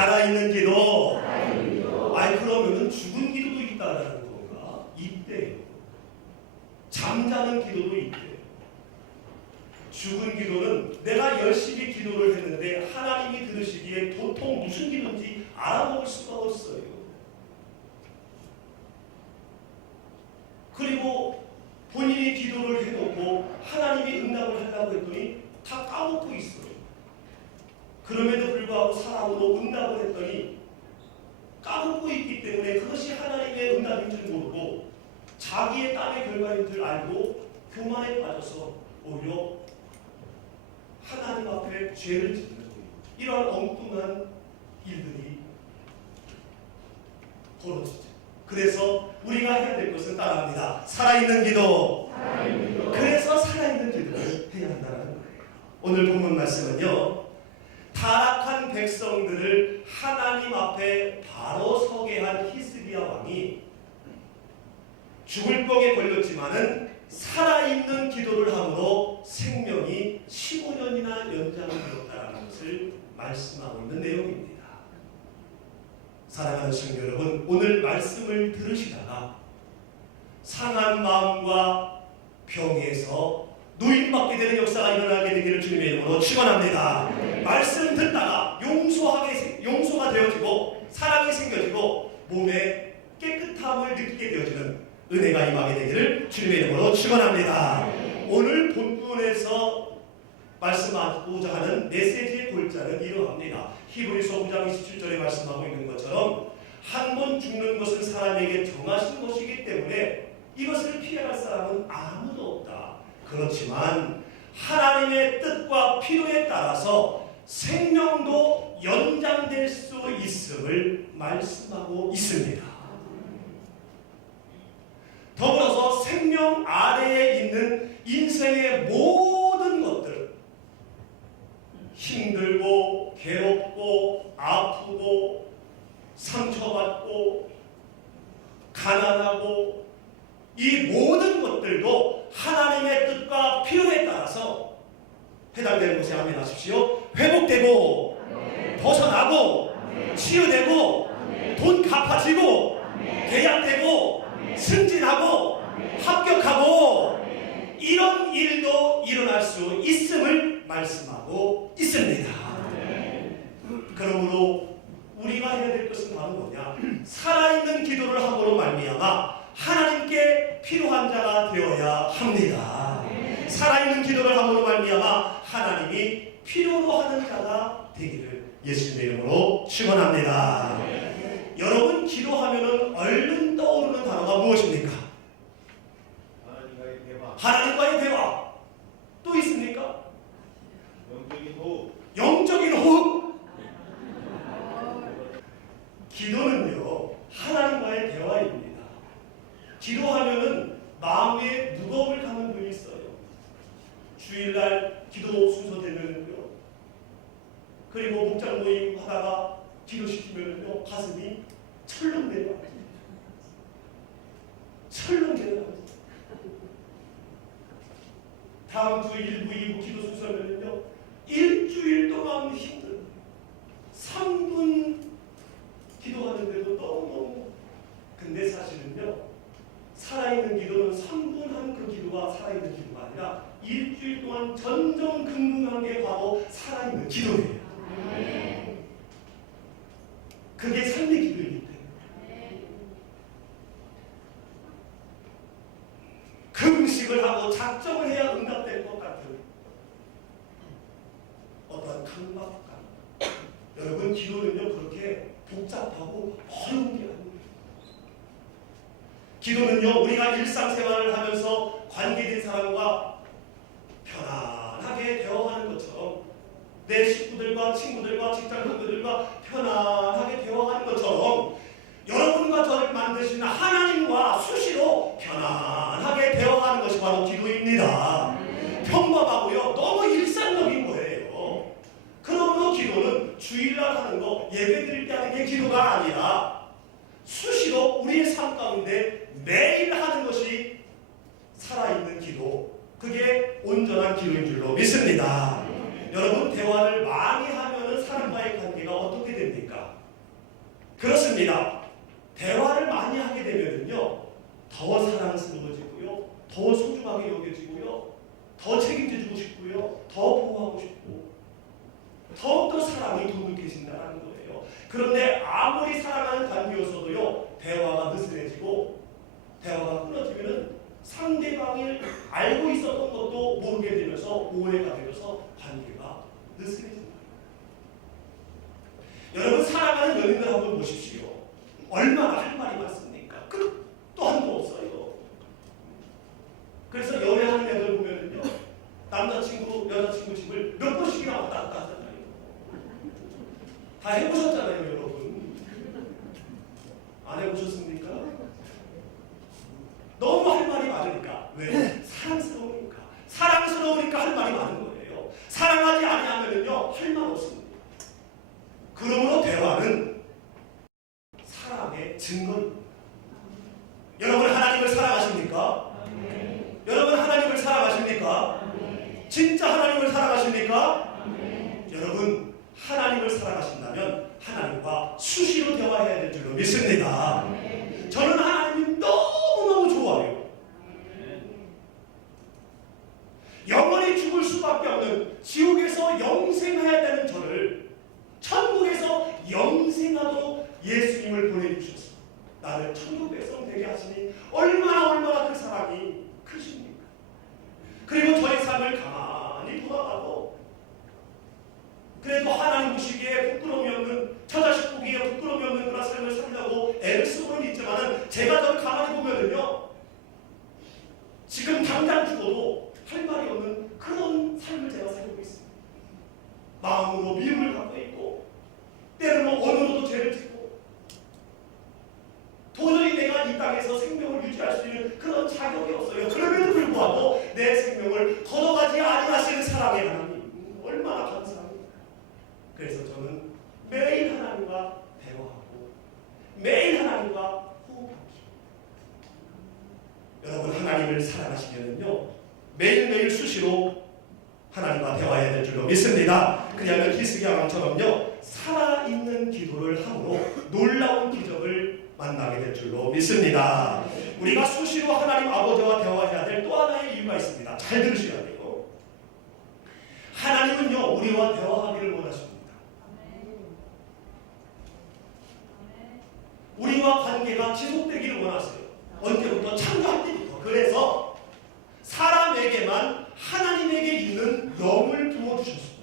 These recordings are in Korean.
살아있는 기도. 아니 그러면은 죽은 기도도 있다라는 건가? 있대요. 잠자는 기도도 있대요. 죽은 기도는 내가 열심히 기도를 했는데 하나님이 들으시기에 도통 무슨 기도인지 알아볼 수가 없어요. 그리고 본인이 기도를 해놓고 하나님이 응답을 하려고 했더니 다 까먹고 있어요. 그럼에도 불구하고 사람으로 응답을 했더니 까먹고 있기 때문에 그것이 하나님의 응답인 줄 모르고 자기의 땀의 결과인 줄 알고 교만에 빠져서 오히려 하나님 앞에 죄를 짓는 이러한 엉뚱한 일들이 벌어지죠. 그래서 우리가 해야 될 것은 따라합니다. 살아있는 기도. 그래서 살아있는 기도를 해야 한다는 거예요. 오늘 본문 말씀은요, 타락한 백성들을 하나님 앞에 바로 서게 한 히스기야 왕이 죽을 병에 걸렸지만은 살아있는 기도를 함으로 생명이 15년이나 연장되었다는 것을 말씀하고 있는 내용입니다. 사랑하는 성도 여러분, 오늘 말씀을 들으시다가 상한 마음과 병에서 노인받게 되는 역사가 일어나게 되기를 주님의 이름으로 축원합니다. 말씀 듣다가 용서가 되어지고 사랑이 생겨지고 몸에 깨끗함을 느끼게 되어지는 은혜가 임하게 되기를 주님의 이름으로 축원합니다. 오늘 본문에서 말씀하고자 하는 메시지의 골자는 이러합니다. 히브리서 5장 27절에 말씀하고 있는 것처럼 한 번 죽는 것은 사람에게 정하신 것이기 때문에 이것을 피해갈 사람은 아무도 없다. 그렇지만 하나님의 뜻과 필요에 따라서 생명도 연장될 수 있음을 말씀하고 있습니다. 더불어서 생명 아래에 있는 인생의 모든 것들, 힘들고 괴롭고 아프고 상처받고 가난하고 이 모든 것들도 하나님의 뜻과 필요에 따라서 해당되는 것에 아멘하십시오. 회복되고 벗어나고 치유되고 돈 갚아지고 계약되고 승진하고 합격하고 이런 일도 일어날 수 있음을 말씀하고 있습니다. 그러므로 우리가 해야 될 것은 바로 뭐냐? 살아있는 기도를 함으로 말미암아 하나님께 필요한 자가 되어야 합니다. 살아있는 기도를 함으로 말미암아 하나님이 필요로 하는 자가 되기를 예수님의 이름으로 축원합니다. 여러분, 기도하면은 얼른 떠오르는 단어가 무엇입니까? 하나님과의 대화. 또 있습니까? 영적인 호흡. 영적인 호흡. 기도는요, 하나님과의 대화입니다. 기도하면은 마음에 무거움을 갖는 분이 있어요. 주일날 기도 순서 되면은요, 그리고 목장 모임 하다가 기도시키면은요, 가슴이 철렁 내려가요. 철렁 내려가요. 다음 주 1부, 2부 기도 순서면은요, 일주일 동안 힘든 3분 기도하는데도 너무너무. 근데 사실은요, 살아있는 기도는 3분 한 그 기도가 살아있는 기도가 아니라 일주일 동안 전전긍긍한 게 바로 살아있는 기도예요. 그게 삶의 기도이기 때문에 금식을 하고 작정을 해야 응답될 것 같은 어떤 강박감. 여러분, 기도는요 그렇게 복잡하고 어려운 게 아니에요. 기도는요, 우리가 일상생활을 하면서 관계된 사람과 편안하게 대화하는 것처럼, 내 식구들과 친구들과 직장 동료들과 편안하게 대화하는 것처럼, 여러분과 저를 만드신 하나님과 수시로 편안하게 대화하는 것이 바로 기도입니다. 평범하고요, 너무 일상적인 거예요. 그러므로 기도는 주일날 하는 거, 예배 드릴 때 하는 게 기도가 아니라 수시로 우리의 삶 가운데 매일 하는 것이 살아있는 기도, 그게 온전한 기도인 줄로 믿습니다. 여러분, 대화를 많이 하면 사람과의 관계가 어떻게 됩니까? 그렇습니다. 대화를 많이 하게 되면요, 더 사랑스러워지고요, 더 소중하게 여겨지고요, 더 책임져주고 싶고요, 더 보호하고 싶고, 더욱더 사랑이 돈독해진다는 거예요. 그런데 아무리 사랑하는 관계였어도요, 대화가 느슨해지고 대화가 끊어지면은 상대방을 알고 있었던 것도 모르게 되면서 오해가 되면서 관계가 느슨해진다. 여러분, 사랑하는 연인들 한번 보십시오. 얼마나 할 말이 많습니까? 끝도 한도 없어요. 그래서 연애하는 애들 보면은요, 남자친구, 여자친구 집을 몇 번씩이나 왔다 갔다 하잖아요. 다 해보셨잖아요, 여러분. 안 해보셨습니까? 너무 할 말이 많으니까. 왜? 사랑스러우니까. 사랑스러우니까 할 말이 많은 거예요. 사랑하지 아니하면은요, 할 말 없습니다. 그러므로 대화는 사랑의 증거입니다. 여러분, 하나님을 사랑하십니까? 여러분, 하나님을 사랑하십니까? 진짜 하나님을 사랑하십니까? 여러분, 하나님을 사랑하신다면 하나님과 수시로 대화해야 될 줄로 믿습니다. 저는 하나님이 너무너무 좋아요. 영원히 죽을 수밖에 없는 지옥에서 영생해야 되는 저를 천국에서 영생하도록 예수님을 보내주셨어. 나를 천국 백성 되게 하시니 얼마나 그 사랑이 크십니까? 그리고 저의 삶을 가만히 돌아가고, 그래도 하나님 보시기에 부끄러움이 없는, 저 자식 보기에 부끄러움이 없는 그런 삶을 살려고 애를 쓰고는 있지만은, 제가 저를 가만히 보면은요, 지금 당장 죽어도 할 말이 없는 그런 삶을 제가 살고 있습니다. 마음으로 미움을 갖고 있고, 때로는 언어로도 죄를 짓고, 도저히 내가 이 땅에서 생명을 유지할 수 있는 그런 자격이 없어요. 그럼에도 불구하고 내 생명을 걷어가지 아니하시는 사랑의 하나님, 얼마나 감사합니다. 그래서 저는 매일 하나님과 대화하고 매일 하나님과 호흡하고 싶습니다. 여러분, 하나님을 사랑하시면요, 매일매일 수시로 하나님과 대화해야 될 줄로 믿습니다. 그리하면 히스기야 왕처럼요, 살아있는 기도를 함으로 놀라운 기적을 만나게 될 줄로 믿습니다. 우리가 수시로 하나님 아버지와 대화해야 될 또 하나의 이유가 있습니다. 잘 들으셔야 돼요. 하나님은요, 우리와 대화하기를 원하십니다. 우리와 관계가 지속되기를 원하세요. 언제부터? 창조할 때부터. 그래서 사람에게만 하나님에게 있는 영을 부어주셨습니다.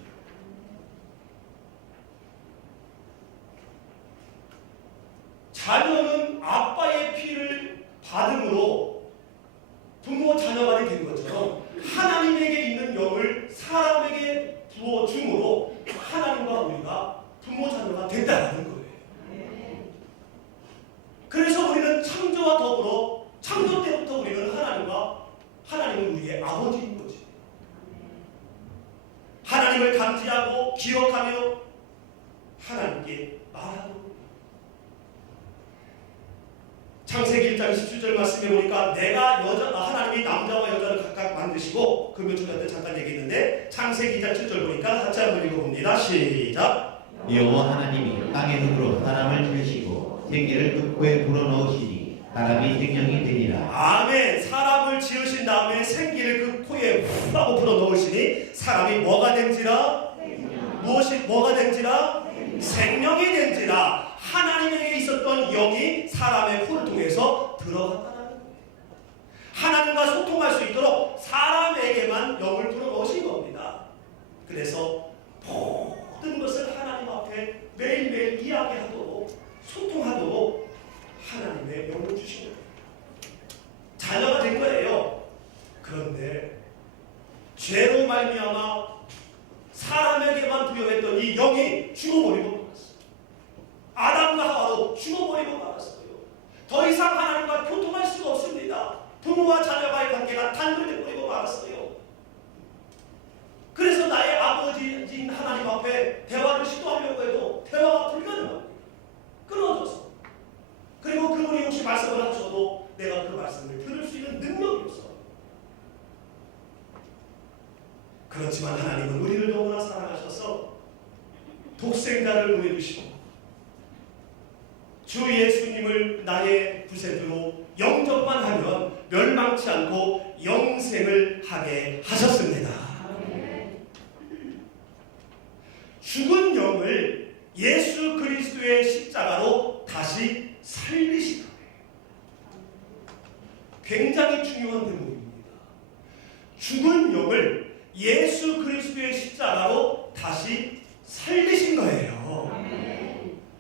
자녀는 아빠의 피를 받음으로 부모 자녀가 된 것처럼 하나님에게 있는 영을 사람에게 부어줌으로 하나님과 우리가 부모 자녀가 됐다는 거예요. 그래서 우리는 창조와 더불어 창조 때부터 우리는 하나님은 우리의 아버지인 거지. 하나님을 감지하고 기억하며 하나님께 말하고. 창세기 1장 17절 말씀해 보니까 하나님이 남자와 여자를 각각 만드시고, 그 몇 절 전에 잠깐 얘기했는데, 창세기 2장 7절 보니까 같이 한번 읽어봅니다. 시작. 여호와 하나님이 땅의 흙으로 사람을 지으시고 생기를 그 코에 불어넣으시니 사람이 생명이 되니라. 아멘. 사람을 지으신 다음에 생기를 그 코에 훅 하고 불어넣으시니 사람이 뭐가 된지라? 뭐가 된지라? 생명이 된지라. 하나님에게 있었던 영이 사람의 코를 통해서 들어갔다는 거예요. 하나님과 소통할 수 있도록 사람에게만 영을 불어넣으신 겁니다. 그래서 모든 것을 하나님 앞에 매일매일 이야기하도록, 소통하도록 하나님의 영을 주신 거예요. 자녀가 된 거예요. 그런데 죄로 말미암아 사람에게만 부여했던 이 영이 죽어버리고 말았어요. 아담과 하와로 죽어버리고 말았어요. 더 이상 하나님과 교통할 수가 없습니다. 부모와 자녀와의 관계가 단절되어버리고 말았어요. 그래서 나의 아버지인 하나님 앞에 대화를 시도하려고 해도 대화가 불가능합니다. 끊어져서. 그리고 그분이 혹시 말씀을 하셔도 내가 그 말씀을 들을 수 있는 능력이 없어. 그렇지만 하나님은 우리를 너무나 사랑하셔서 독생자를 보내주시고 주 예수님을 나의 구세주로 영접만 하면 멸망치 않고 영생을 하게 하셨습니다. 죽은 영을 예수 그리스도의 십자가로 다시 살리신 거예요. 굉장히 중요한 대목입니다. 죽은 영을 예수 그리스도의 십자가로 다시 살리신 거예요.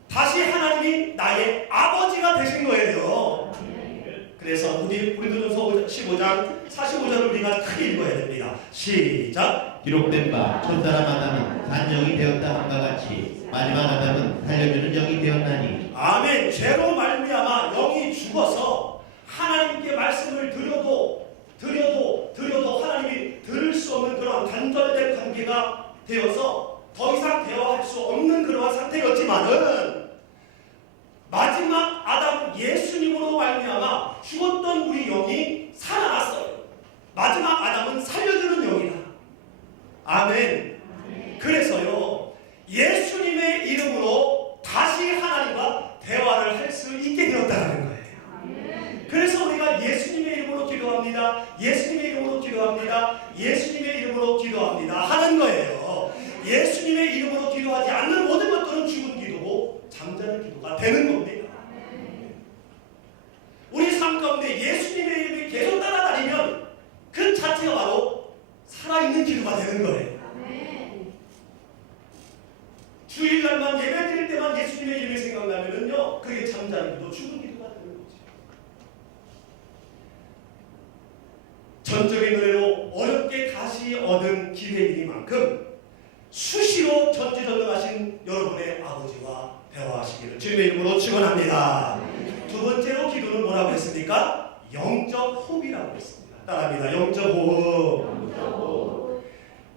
다시 하나님이 나의 아버지가 되신 거예요. 그래서 우리들은서 15장 45절을 우리가 크게 읽어야 됩니다. 시작. 기록된 바 첫사람 아담은 단정이 되었다 함과 같이 마지막 아담은 살려주는 영이 되었나니. 아멘. 죄로 말미암아 영이 죽어서 하나님께 말씀을 드려도 하나님이 들을 수 없는 그런 단절된 관계가 되어서 더 이상 대화할 수 없는 그러한 상태였지만은 마지막 아담 예수님으로 말미암아 죽었던 우리 영이 살아났어요. 마지막 아담은 살려주는 영이다. 아멘. 그래서요, 예수님의 이름으로 다시 하나님과 대화를 할 수 있게 되었다는 거예요. 그래서 우리가 예수님의 이름으로 기도합니다. 예수님의 이름으로 기도합니다. 예수님의 이름으로 기도합니다 하는 거예요. 예수님의 이름으로 기도하지 않는 모든 것들은 죽은 기도고 잠자는 기도가 되는 겁니다. 우리 삶 가운데 예수님의 이름이 계속 따라다니면 그 자체가 바로 살아있는 기도가 되는 거예요. 주일날만 예배 드릴 때만 예수님의 이름이 생각나면은요, 그게 잠자는 기도, 죽은 기도가 되는 거죠. 전적인 노래로 어렵게 다시 얻은 기회이니만큼 수시로 전지전능하신 여러분의 아버지와 대화하시기를 주님의 이름으로 축원합니다. 두 번째로 기도는 뭐라고 했습니까? 영적 호흡이라고 했습니다. 따라합니다. 영적 호흡.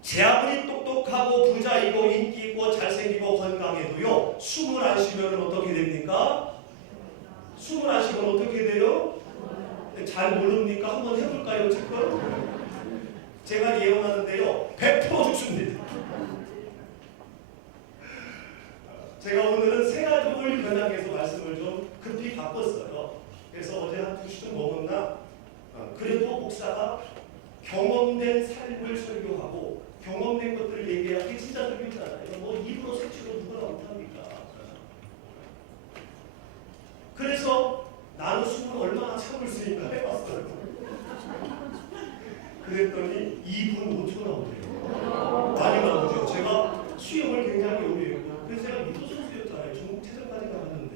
제 아무리 똑똑하고 부자이고 인기 있고 잘생기고 건강해도요, 숨을 안 쉬면 어떻게 됩니까? 숨을 안 쉬면 어떻게 돼요? 잘 모릅니까? 한번 해볼까요? 지금 제가 예언하는데요, 100% 죽습니다. 제가 오늘은 세 가족을 겨냥해서 말씀을 좀 급히 바꿨어요. 그래서 어제 한 2시쯤 먹었나? 그래도 목사가 경험된 삶을 설교하고 경험된 것들을 얘기하기 진짜 설교잖아요. 뭐 입으로 색치로 누구나 못합니까? 그래서 나는 숨을 얼마나 참을 수 있나 해봤어요. 그랬더니 2분 5초 나오더래요. 많이 나오죠. 제가 수영을 굉장히 오래 했고, 그래서 제가 미도 선수였잖아요. 중국체전까지 나갔는데.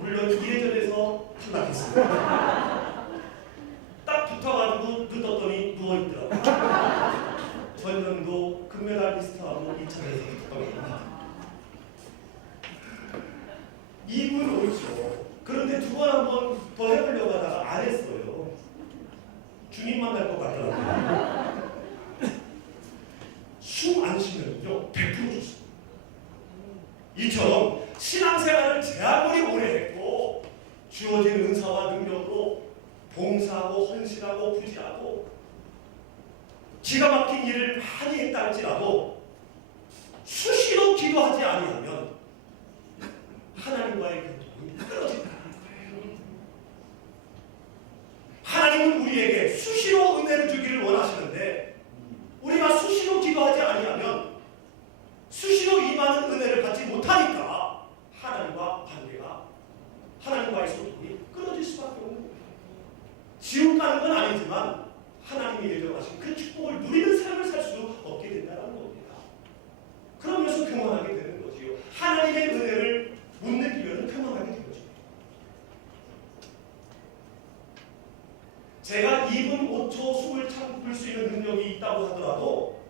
물론 2회전에서 탈락했습니다. 딱 붙어가지고 늦었더니 누워있더라고요. 전년도 금메달리스트하고 2차에서 붙어갑니다. 2분 5초. 그런데 두 번 한 번 더 해보려고 하다가 안 했어요. 주님만 갈 것 같더라고요. 숨 안 쉬면요 100% 좋습니다. 이처럼 신앙생활을 제 아무리 오래 했고 주어진 은사와 능력으로 봉사하고 헌신하고 부지하고 기가 막힌 일을 많이 했다 할지라도 수시로 기도하지 아니하면 하나님과의 교통이 끊어진다는 거예요. 하나님은 우리에게 수시로 은혜를 주기를 원하시는데 우리가 수시로 기도하지 아니하면 수시로 임하는 은혜를 받지 못하니까 하나님과 관계가, 하나님과의 소통이 끊어질 수밖에 없는 거예요. 지옥 가는 건 아니지만 하나님이 예정하신 그 축복을 누리는 삶을 살 수 없게 된다는 겁니다. 그러면서 평안하게 되는 거지요. 하나님의 은혜를 못 느끼면 평안하게 되는 거죠. 제가 2분 5초 숨을 참을 수 있는 능력이 있다고 하더라도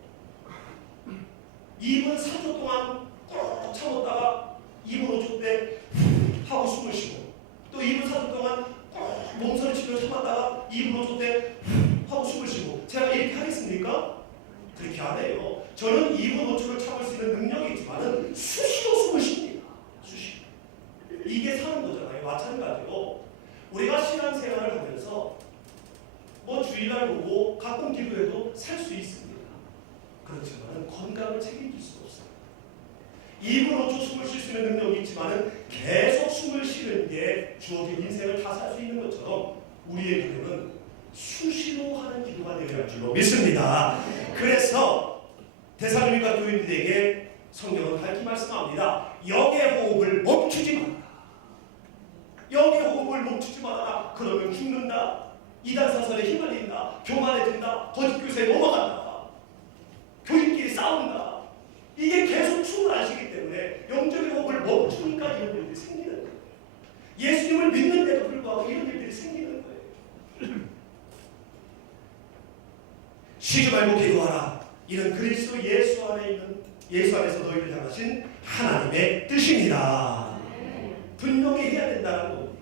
2분 4초 동안 꼭 참았다가 2분 5초 때 하고 숨을 쉬고 또 2분 4초 동안 꼭 몸서리 치며 참았다가 2분 5초 때 하고 숨을 쉬고 제가 이렇게 하겠습니까? 그렇게 안 해요. 저는 2분 5초를 참을 수 있는 능력이 있지만 수시로 숨을 쉽니다. 수시로. 이게 사는 거잖아요. 마찬가지로 우리가 신앙생활을 하면서 뭐 주일날 보고 가끔 기도해도 살 수 있습니다. 그렇지만 건강을 책임질 수 없어요. 입으로 숨을 쉴 수 있는 능력이 있지만은 계속 숨을 쉬는 게 주어진 인생을 다 살 수 있는 것처럼 우리의 기도는 수시로 하는 기도가 되어야 할 줄로 믿습니다. 그래서 데살로니가 교인들에게 성경은 밝히 말씀합니다. 역의 호흡을 멈추지 마라. 역의 호흡을 멈추지 마라. 그러면 죽는다. 이단사설에 휘말린다. 교만해진다. 거짓교사에 넘어간다. 교인끼리 싸운다. 이게 계속 충분하시기 때문에 영적인 호흡을 멈추니까 이런 일들이 생기는 거예요. 예수님을 믿는데도 불구하고 이런 일들이 생기는 거예요. 쉬지 말고 기도하라. 이는 그리스도 예수 안에서 너희를 향하신 하나님의 뜻입니다. 분명히 해야 된다는 겁니다.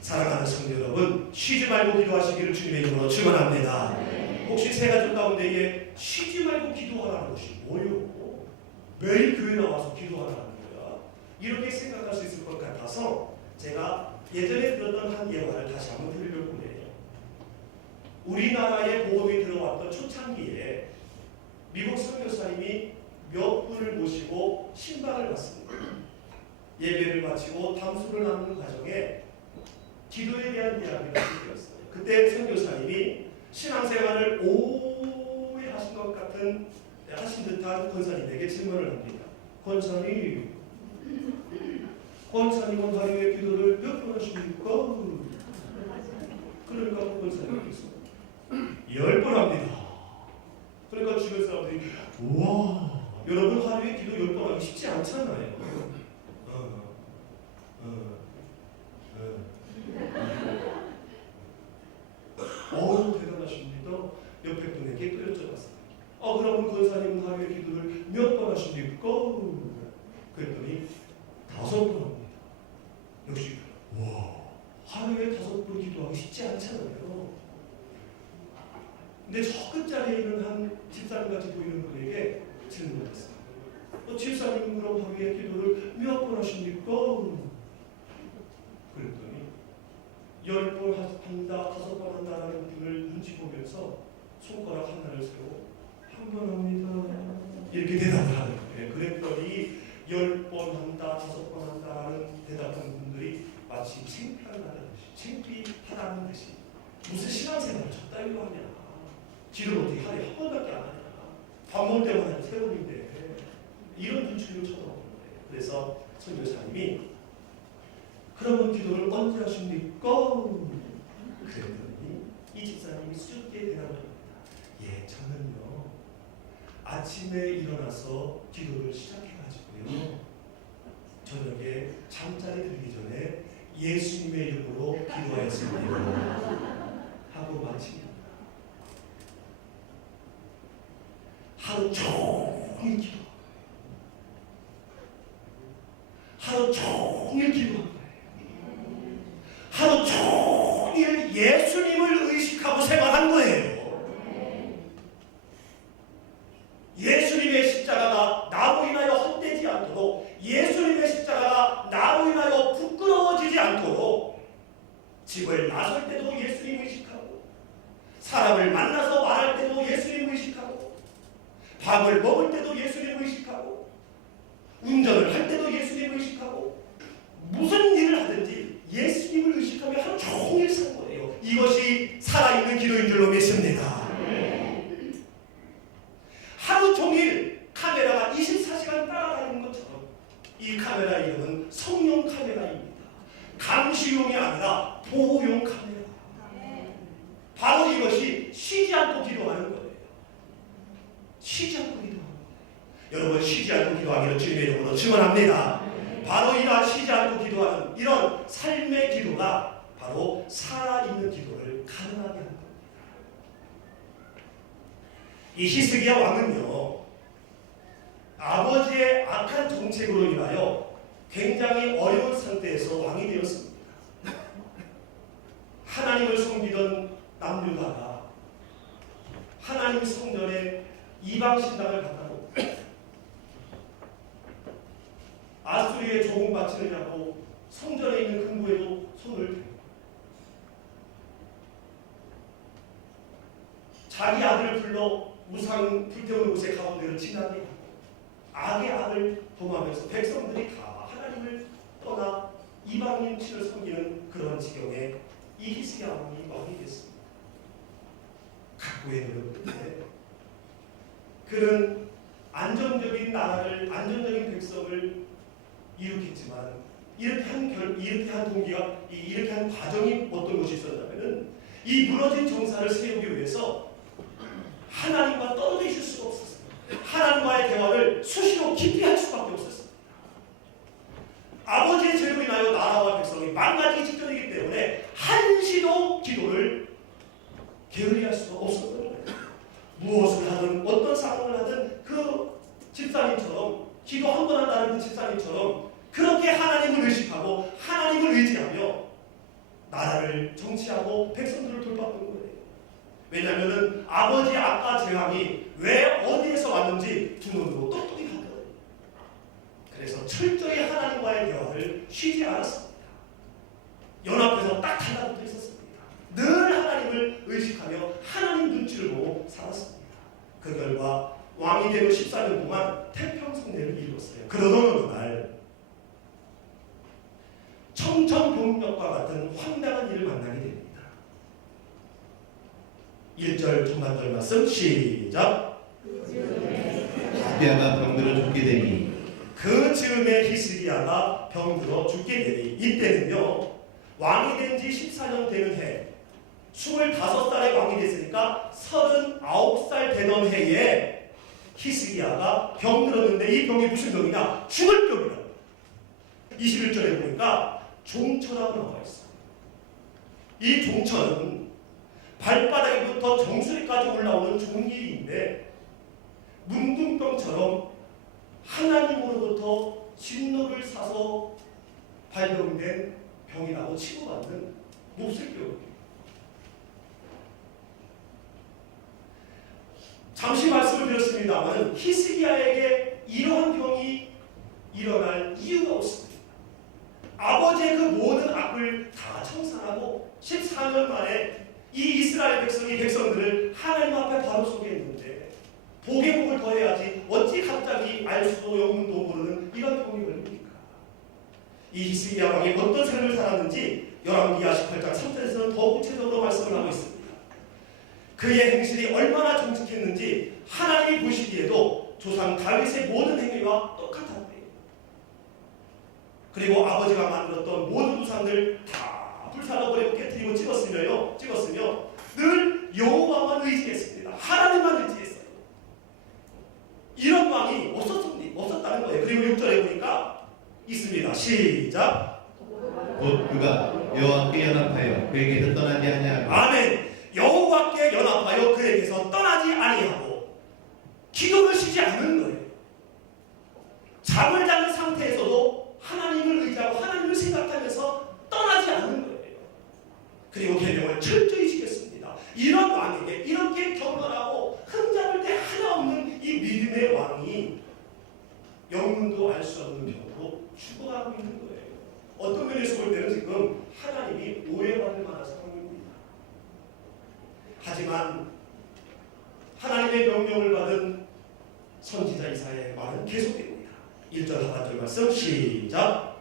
사랑하는 성도 여러분, 쉬지 말고 기도하시기를 주님의 이름으로 축원합니다. 혹시 세 가지 가운데에 쉬지 말고 기도하라는 것이 뭐요? 매일 교회 나와서 기도하라는 거야. 이렇게 생각할 수 있을 것 같아서 제가 예전에 들었던 한 예화를 다시 한번 드리려고 해요. 우리나라에 복음이 들어왔던 초창기에 미국 선교사님이 몇 분을 모시고 신방을 갔습니다. 예배를 마치고 담소를 나누는 과정에 기도에 대한 이야기를 드렸어요. 그때 선교사님이 신앙생활을 오래 하신 것 같은 하신 듯한 권사님에게 질문을 합니다. 권사님은 하루에 기도를 몇 번 하십니까? 그러니까 권사님께서 10번 합니다. 그러니까 주변 사람들이 우와, 여러분 하루에 기도 10번 하기 쉽지 않잖아요. 대단하십니다. 옆에 분에게 또 여쭤봤습니다. 그러면 권사님은 하루에 기도를 몇 번 하십니까? 그랬더니 5번 합니다. 역시 하루에 5번 기도하기 쉽지 않잖아요. 근데 저 끝자리에 있는 한 집사님같이 보이는 분에게 질문했어요. 집사님은 그럼 하루에 기도를 몇 번 하십니까? 그랬더니 10번 한다, 5번 한다라는 분을 눈치 보면서 손가락 하나를 세워 한 번 합니다. 이렇게 대답을 하는 거예요. 그랬더니 10번 한다, 5번 한다라는 대답하는 분들이 마치 창피하다는 듯이, 창피하다는 듯이 무슨 신앙생활을 저따위로 하냐. 기도를 어떻게 하루에 한 번밖에 안 하냐. 밥 먹을 때마다 3번인데 이런 눈치로 쳐다보는 거예요. 그래서 선교사님이 그러면 기도를 언제 하십니까? 그랬더니 이 집사님이 수줍게 대답을 합니다. 저는요 아침에 일어나서 기도를 시작해가지고요 저녁에 잠자리 들기 전에 예수님의 이름으로 기도하였습니다 하고 마칩니다. 하루 종일 기도, 하루 종일 기도한 거예요. 하루 종일 예수님을 의식하고 생활한 거예요. 예수님의 십자가가 나로 인하여 헛되지 않도록, 예수님의 십자가가 나로 인하여 부끄러워지지 않도록 집을 나설 때도 예수님 의식하고, 사람을 만나서 말할 때도 예수님 의식하고, 밥을 먹을 때도 예수님 의식하고, 운전을 할 때도 예수님 의식하고, 무슨 일을 하든지 예수님을 의식하며 하루 종일 산 거예요. 이것이 살아있는 기도인 줄로 믿습니다. 하루 종일 카메라가 24시간 따라다니는 것처럼 이 카메라 이름은 성령 카메라입니다. 감시용이 아니라 보호용 카메라. 바로 이것이 쉬지 않고 기도하는 거예요. 쉬지 않고 기도하는 거예요. 여러분 쉬지 않고 기도하기를 주님의 이름으로 축원합니다. 바로 이러한 쉬지 않고 기도하는 이런 삶의 기도가 바로 살아있는 기도를 가능하게 하는 겁니다. 이 히스기야 왕은요 아버지의 악한 정책으로 인하여 굉장히 어려운 상태에서 왕이 되었습니다. 하나님을 섬기던 남유다가 하나님 성전에 이방 신당을 갖다 놓고 아수리에 조공 바치느냐고 성전에 있는 금고에도 손을 대고 자기 아들을 불러 우상 불태우는 곳에 가운데를 지나게 하고 악의 악을 범하면서 백성들이 다 하나님을 떠나 이방인 신을 섬기는 그런 지경에 이 히스기야 왕이 됐습니다. 각고의 노력 끝에 그는 안정적인 나라를, 안정적인 백성을 이룩했지만 이렇게 한 동기가, 이렇게 한 과정이 어떤 것이 있었냐면은 이 무너진 정사를 세우기 위해서 하나님과 떨어져 있을 수가 없었어요. 하나님과의 대화를 수시로 깊이 할 수밖에 없었어요. 아버지의 죄로 인하여 나라와 백성이 망가지기 직전이기 때문에 한시도 기도를 게을리할 수가 없었던 거예요. 무엇을 하든 어떤 상황을 하든 그 집사님처럼, 기도 한 번 한다는 그 집사님처럼 그렇게 하나님을 의식하고 하나님을 의지하며 나라를 정치하고 백성들을 돌봤던 거예요. 왜냐하면 아버지의 악과 재앙이 왜 어디에서 왔는지 두 눈으로 똑똑히 봤거든요. 그래서 철저히 하나님과의 대화를 쉬지 않았습니다. 연합해서 딱 달라붙어 있었습니다. 늘 하나님을 의식하며 하나님 눈치를 보고 살았습니다. 그 결과 왕이 되고 14년 동안 태평성대를 이루었어요. 그러던 어느 날 청천벽력과 같은 황당한 일을 만나게 됩니다. 1절 전반절 말씀 시작. 히스기야가 병들어 죽게 되니 그 즈음에 히스기야가 병들어 죽게 되니 이때는요 왕이 된 지 14년 되는 해 25살에 왕이 됐으니까 39살 되던 해에 히스기야가 병들었는데 이 병이 무슨 병이냐? 죽을 병이다. 21절에 보니까 종처라고 나와 있어요. 이 종처는 발바닥부터 정수리까지 올라오는 종기인데 문둥병처럼 하나님으로부터 진노를 사서 발병된 병이라고 치고받는 몹쓸병이에요. 잠시 말씀을 드렸습니다만 히스기야에게 이러한 병이 일어날 이유가 없습니다. 아버지의 그 모든 악을 다 청산하고 14년 만에 이 이스라엘 백성들을 하나님 앞에 바로 서게 했는데 복의 복을 더해야지 어찌 갑자기 알 수도 영문도 모르는 이런 병이 걸립니까? 이 히스기야 왕이 어떤 삶을 살았는지 열왕기하 18장 3절에서는 더 구체적으로 말씀을 하고 있습니다. 그의 행실이 얼마나 정직했는지 하나님이 보시기에도 조상 다윗의 모든 행위와 똑같았대요. 그리고 아버지가 만들었던 모든 우상들 다 불살라버리고 깨뜨리고 찍었으며 늘 여호와만 의지했습니다. 하나님만 의지했어요. 이런 왕이 없었다는 거예요. 그리고 6절에 보니까 있습니다. 시작. 곧 그가 여호와께 연합하여 그에게서 떠나지 아니하고 아멘. 여호와께 연합하여 그에게서 떠나지 아니하고 기도를 쉬지 않는 거예요. 잠을 자는 상태에서도 하나님을 의지하고 하나님을 생각하면서 떠나지 않는 거예요. 그리고 계명을 철저히 지켰습니다. 이런 왕에게 이렇게 경건하고 흠잡을 데 하나 없는 이 믿음의 왕이 영문도 알 수 없는 병으로 죽어가고 있는 거예요. 어떤 면에서 볼 때는 지금 하나님이 오해받을 만한 상황입니다. 하지만 하나님의 명령을 받은 선지자 이사야의 말은 계속됩니다. 1절 하반절 말씀 시작.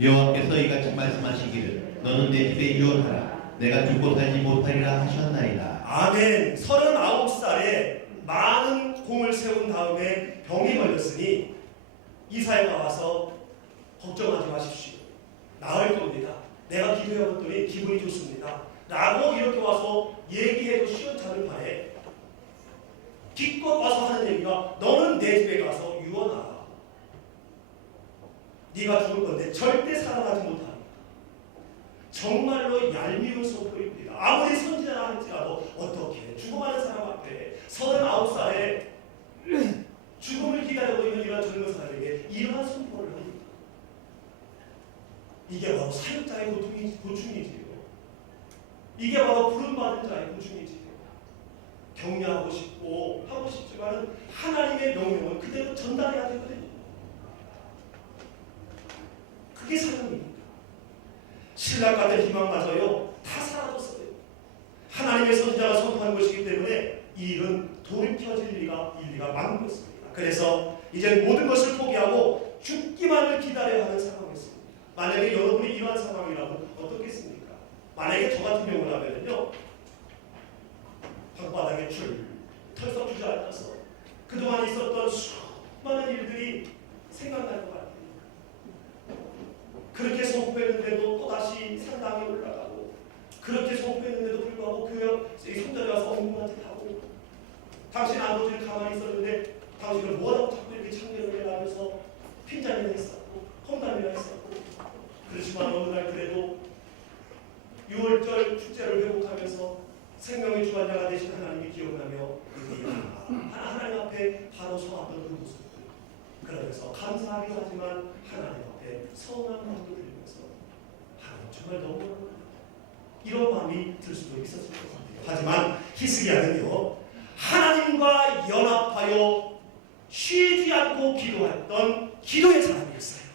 여호와께서 이같이 말씀하시기를 너는 내 집에 유언하라 내가 죽고 살지 못하리라 하셨나이다. 아멘. 39살에 많은 공을 세운 다음에 병이 걸렸으니 이사야가 와서 걱정하지 마십시오. 나을 겁니다. 내가 기도해봤더니 기분이 좋습니다. 라고 이렇게 와서 얘기해도 시원찮을 바에 기껏 와서 하는 얘기가 너는 내 집에 가서 유언하라. 네가 죽을 건데 절대 살아나지 못하리라. 정말로 얄미운 선포입니다. 아무리 선지자라 할지라도 어떻게 죽어가는 사람 앞에 39살에 죽음을 기다리고 있는 이런 젊은 사람에게 이러한 선포를 합니다. 이게 바로 사역자의 고충이지요. 이게 바로 부름받은 자의 고충이지요. 격려하고 싶고 하고 싶지만 하나님의 명령을 그대로 전달해야 되거든요. 그게 사역입니다. 신랑 같은 희망마저요 다 사라졌어요. 하나님의 선지자가 선포한 것이기 때문에 이 일은 돌이켜질 일리가 많은 것입니다. 그래서 이제 모든 것을 포기하고 죽기만을 기다려야 하는 상황이었습니다. 만약에 여러분이 이러한 상황이라면 어떻겠습니까? 만약에 저 같은 경우라면요, 방바닥에 털썩 주저앉아서 그동안 있었던 수많은 일들이 생각날 것 같아요. 그렇게 선포했는데도 또다시 산당에 올라가고, 그렇게 선포했는데도 불구하고 교회 성전에 와서 엉뚱한 짓 하고, 당신 아버지를 가만히 있었는데 당신을 뭐라고 자꾸 이렇게 창렬을 해가면서 핀잔이나 했었고 험담이나 했었고, 그렇지만 어느 날 그래도 6월절 축제를 회복하면서 생명의 주관자가 되신 하나님이 기억나며 하나님 앞에 바로 서왔던 그 모습, 그러면서 감사하기도 하지만 하나님 앞에 서운한 마음도 들면서 하나님 정말 너무 이런 마음이 들 수도 있었을 것 같아요. 하지만 히스기야는요, 하나님과 연합하여 쉬지 않고 기도했던 기도의 사람이었어요.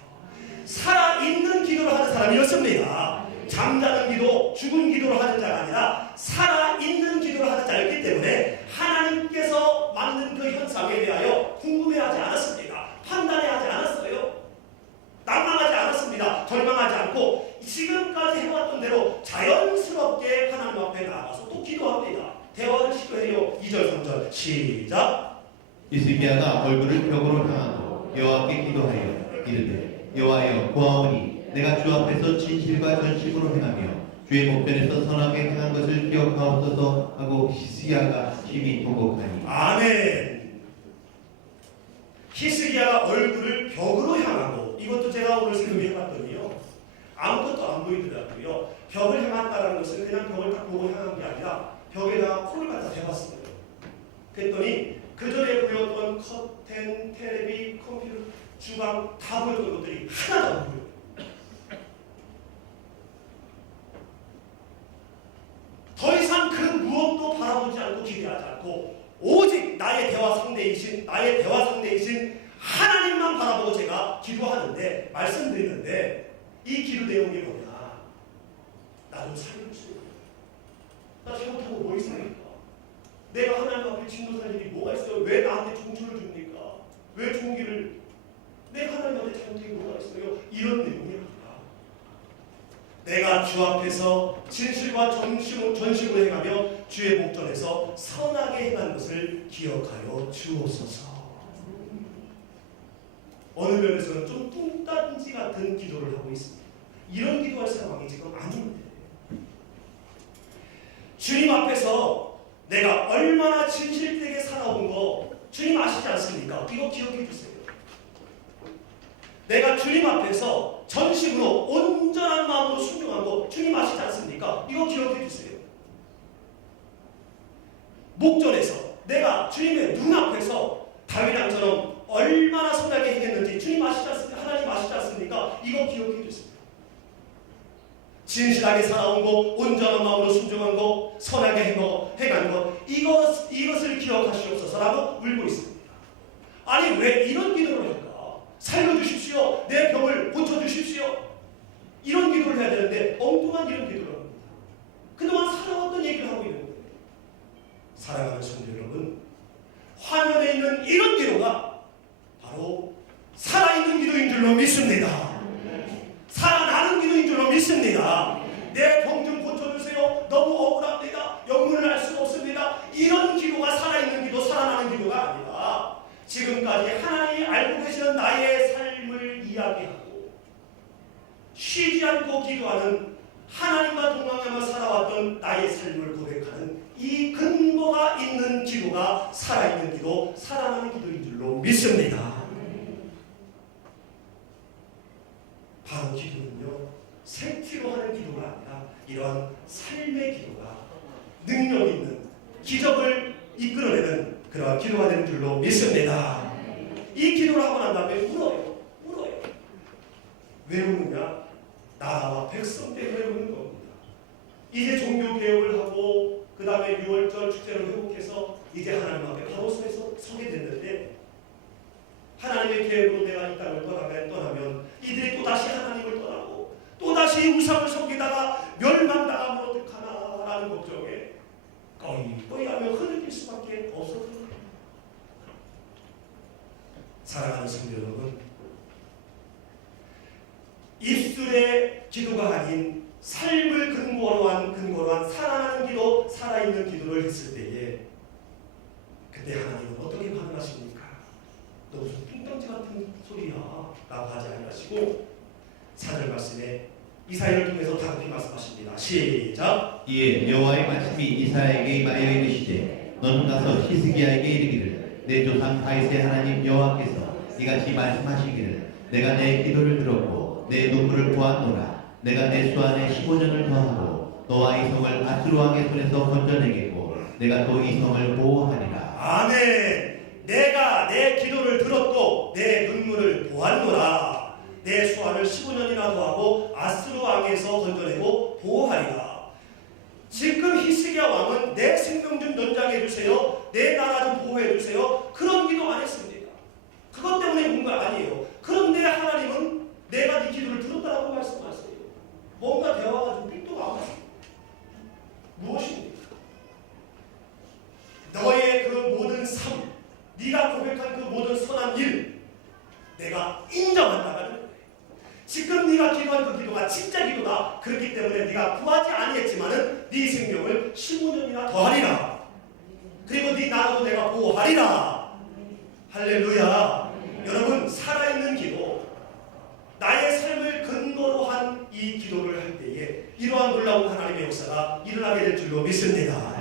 살아있는 기도를 하는 사람이었습니다. 잠자는 기도, 죽은 기도를 하는 자가 아니라 살아있는 기도를 하는 자였기 때문에 하나님께서 만든 그 현상에 대하여 궁금해하지 않았습니다. 판단해하지 않았어요. 낭망하지 않았습니다. 절망하지 않고 지금까지 해왔던 대로 자연스럽게 하나님 앞에 나가서 또 기도합니다. 대화를 시도해요. 2절 3절 시작. 히스기야가 얼굴을 벽으로 향하고 여호와께 기도하여 이르되 여호와여 구하오니 내가 주 앞에서 진실과 전심으로 행하며 주의 목전에서 선하게 행한 것을 기억하옵소서 하고 히스기야가 심히 통곡하니. 아멘. 히스기야가 얼굴을 벽으로 향하고, 이것도 제가 오늘 설명해봤더니요, 아무것도 안 보이더라고요. 벽을 향한다는 것은 그냥 벽을 딱 보고 향한 게 아니라 벽에다가 코를 갖다 대봤어요. 그랬더니 그 전에 보였던 커튼, 텔레비, 컴퓨터, 주방 다 보였던 것들이 하나도 안 보여요. 더 이상 그 무엇도 바라보지 않고 기대하지 않고 오직 나의 대화 상대이신 하나님만 바라보고 제가 기도하는데, 말씀드리는데, 이 기도 내용이 뭐냐? 나 좀 살려주세요. 나 잘못한 거 뭐 있습니까? 내가 하나님 앞에 진노할 일이 뭐가 있어요? 왜 나한테 종초를 줍니까? 왜 종기를, 내가 하나님한테 잘못한 게 뭐가 있어요? 이런 내용이 아니라, 내가 주 앞에서 진실과 전심으로 행하며 주의 목전에서 선하게 행한 것을 기억하여 주옵소서. 어느 면에서는 좀 뚱딴지 같은 기도를 하고 있습니다. 이런 기도할 상황이 지금 아닌데, 주님 앞에서 내가 얼마나 진실되게 살아온 거 주님 아시지 않습니까? 이거 기억해 주세요. 내가 주님 앞에서 전심으로 온전한 마음으로 순종한 거 주님 아시지 않습니까? 이거 기억해 주세요. 목전에서 내가 주님의 눈앞에서 다윗왕처럼 얼마나 선하게 행했는지 주님 아시지 않습니까? 하나님 아시지 않습니까? 이거 기억해 주세요. 진실하게 살아온 거, 온전한 마음으로 순종한 거, 선하게 행한 거, 이것을 기억하시옵소서라고 울고 있습니다. 아니 왜 이런 기도를 할까? 살려주십시오. 내 병을 고쳐주십시오. 이런 기도를 해야 되는데 엉뚱한 이런 기도를 합니다. 그동안 살아왔던 얘기를 하고 있는 거예요. 사랑하는 성도 여러분, 화면에 있는 이런 기도가 바로 살아있는 기도인 줄로 믿습니다. 살아나는 기도인 줄로 믿습니다. 내 병 좀 고쳐주세요. 너무 억울합니다. 영문을 알 수가 없습니다. 이런 기도가 살아있는 기도, 살아나는 기도가 아니라 지금까지 하나님이 알고 계시는 나의 삶을 이야기하고 쉬지 않고 기도하는, 하나님과 동행하며 살아왔던 나의 삶을 고백하는 이 근거가 있는 기도가 살아있는 기도, 살아나는 기도인 줄로 믿습니다. 바로 기도는요, 생피로 하는 기도가 아니라 이러한 삶의 기도가 능력 있는, 기적을 이끌어내는 그러한 기도가 되는 줄로 믿습니다. 이 기도를 하고 난 다음에 울어요. 왜 우느냐? 나라와 백성 때문에 우는 겁니다. 이제 종교개혁을 하고 그 다음에 6월절 축제를 회복해서 이제 하나님 앞에 바로 서게 됐는데, 하나님의 계획으로 내가 이 땅을 떠나면 이들이 또다시 하나님을 떠나고 또다시 우상을 섬기다가 멸망당하면 어떡하나 라는 걱정에 꺼이꺼이 하며 흐느낄 수밖에 없었던 거예요. 사랑하는 성도 여러분, 입술의 기도가 아닌 삶을 근거로 한 살아나는 기도, 살아있는 기도를 했을 때에 그때 하나님은 어떻게 반응하십니까? 너 무슨 뚱땅지 같은 소리야 라고 하지 아니하시고 4절 말씀에 이사야를 통해서 다급히 말씀하십니다. 시작. 이에 여호와의 말씀이 이사야에게 임하여 이르시되 너는 가서 히스기야에게 이르기를 내 조상 다윗의 하나님 여호와께서 이같이 말씀하시기를 내가 내 기도를 들었고 내 눈물을 보았노라. 내가 내 수 안에 15년을 더하고 너와 이 성을 아수르 왕의 손에서 건져내겠고 내가 또 이 성을 보호하리라. 아멘. 내가 내 기도를 들었고 내 눈물을 보았노라. 내 수완을 15년이나 더하고 아수르 왕에서 건져내고 보호하리라. 지금 히스기야 왕은 내 생명 좀 연장해 주세요, 내 나라 좀 보호해 주세요, 그런 기도 안 했습니다. 그것 때문에 뭔가 아니에요. 그런데 하나님은 내가 네 기도를 들었다라고 말씀하세요. 뭔가 대화가 좀 삐뚤어 안 맞습니다. 무엇입니까? 너의 그 모든 삶, 네가 고백한 그 모든 선한 일 내가 인정한다는 거예요. 지금 네가 기도한 그 기도가 진짜 기도다. 그렇기 때문에 네가 구하지 아니했지만은 네 생명을 15년이나 더하리라. 그리고 네 나라도 내가 보호하리라. 할렐루야. 여러분, 살아있는 기도, 나의 삶을 근거로 한 이 기도를 할 때에 이러한 놀라운 하나님의 역사가 일어나게 될 줄로 믿습니다.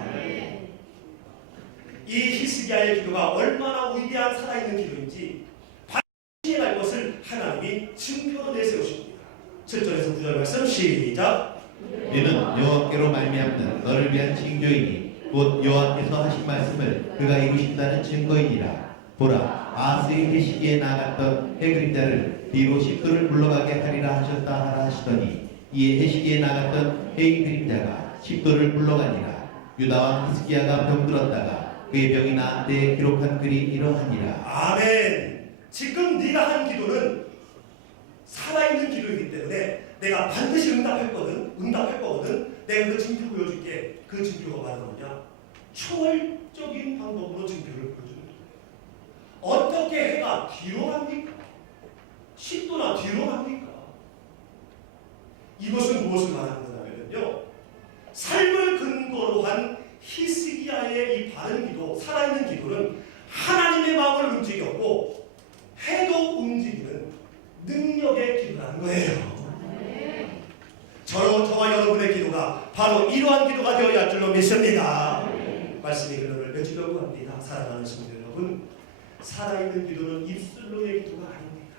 이 히스기야의 기도가 얼마나 위대한 살아있는 기도인지 시행할 것을 하나님이 증표로 내세우십니다. 7절에서 9절 말씀 시작. 이는 여호와께로 말미암는 너를 위한 징조이니 곧 여호와께서 하신 말씀을 그가 이루신다는 증거이니라. 보라, 아하스의 해시기에 나갔던 해 그림자를 뒤로 십도를 물러가게 하리라 하셨다 하라 하시더니 이에 해시기에 나갔던 해의 그림자가 십도를 물러가니라. 유다왕 히스기야가 병들었다가 그의 병이 나은 때에 기록한 글이 이러하니라. 아멘. 지금 네가 한 기도는 살아있는 기도이기 때문에 내가 반드시 응답할 거거든. 내가 그 증표 보여줄게. 그 증표가 바로 뭐냐? 초월적인 방법으로 증표를 보여주는 거예요. 어떻게 해가 뒤로 갑니까? 10도나 뒤로 갑니까? 이것은 무엇을 말하는 거냐면요, 삶을 근거로 한 히스기야의 이 바른 기도, 살아있는 기도는 하나님의 마음을 움직였고 해도 움직이는 능력의 기도라는 거예요. 저와 여러분의 기도가 바로 이러한 기도가 되어야 할 줄로 믿습니다. 말씀이 그러를 맺으려고 합니다. 사랑하는 성도 여러분, 살아있는 기도는 입술로의 기도가 아닙니다.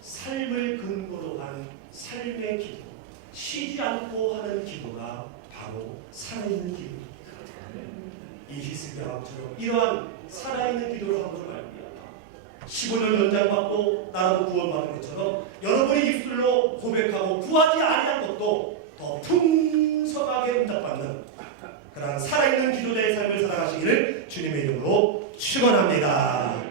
삶을 근거로 한 삶의 기도, 쉬지 않고 하는 기도가 바로 살아있는 기도입니다. 이 히스기야 왕처럼 이러한 살아있는 기도를 함으로 말미암아 15년 연장받고 나라도 구원받은 것처럼 여러분이 입술로 고백하고 구하지 아니한 것도 더 풍성하게 응답받는 그런 살아있는 기도자의 삶을 살아가시기를 주님의 이름으로 축원합니다.